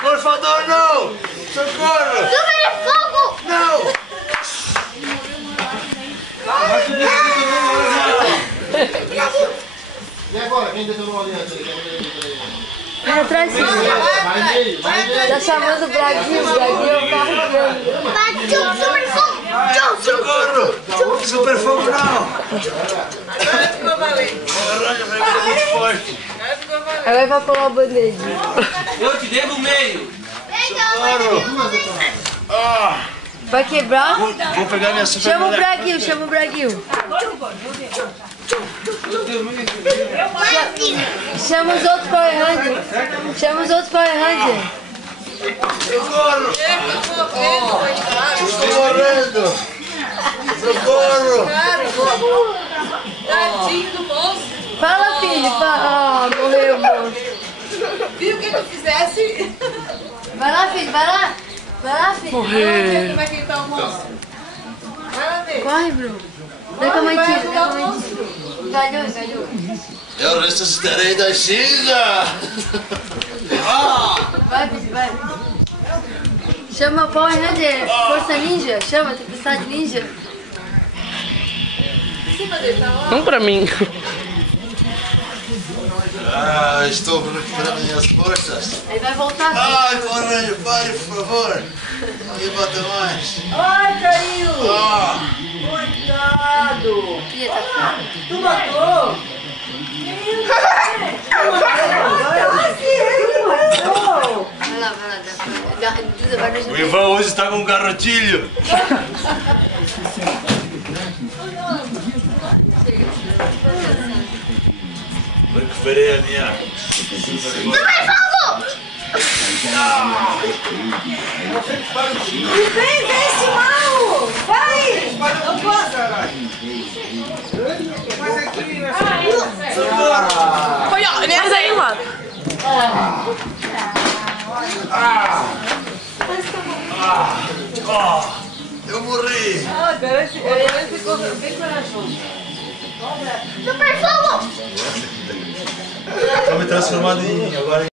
Por favor, não! Socorro! Super fogo! Não! E agora? Quem detonou ali antes? Vai atrás sim. Tá chamando o Braguinho, o Braguinho é o carro grande. Super fogo! Socorro! Super fogo não! Arranha muito forte. Agora vai pular o band-aid. Eu te devo o meio. Socorro! Vai quebrar? Vou pegar minha super Chama o boneca. Braguinho, chama o Braguinho. Chama os outros Power Rangers. Chama os outros Power Rangers. Socorro! Estou morrendo! Socorro! Tadinho do moço. Fala, filho. Fala. Ah, morreu, moço. Viu o que tu fizesse? Vai lá, filho, vai lá. Vai lá, filho. Como é que tá o moço? Vai lá ver. Corre, Bruno. Vem com a mãe tira, vem com a mãe tira. Galhou, galhou. Eu ressuscitarei da cinza! Vai, filho, vai. Chama o Power Ranger, Força Ninja. Chama, Tempestade Ninja. Vamos pra mim. Estou recuperando minhas forças. Aí vai voltar. Ai, Moranho, pare, por favor. Não me bata mais. Ai, caiu. Ah, Coitado. Ih, tá fora. Tu matou. Quase ele matou. Vai lá, Duda, vai nos o Ivan hoje está com um garrotilho. Recuperei a minha. Super fogo! Vem, esse mal. Vai. Não posso. Olha, mas aí, mano. Eu morri. Ah, ele ficou bem corajoso. Super fogo! Estou me transformando agora em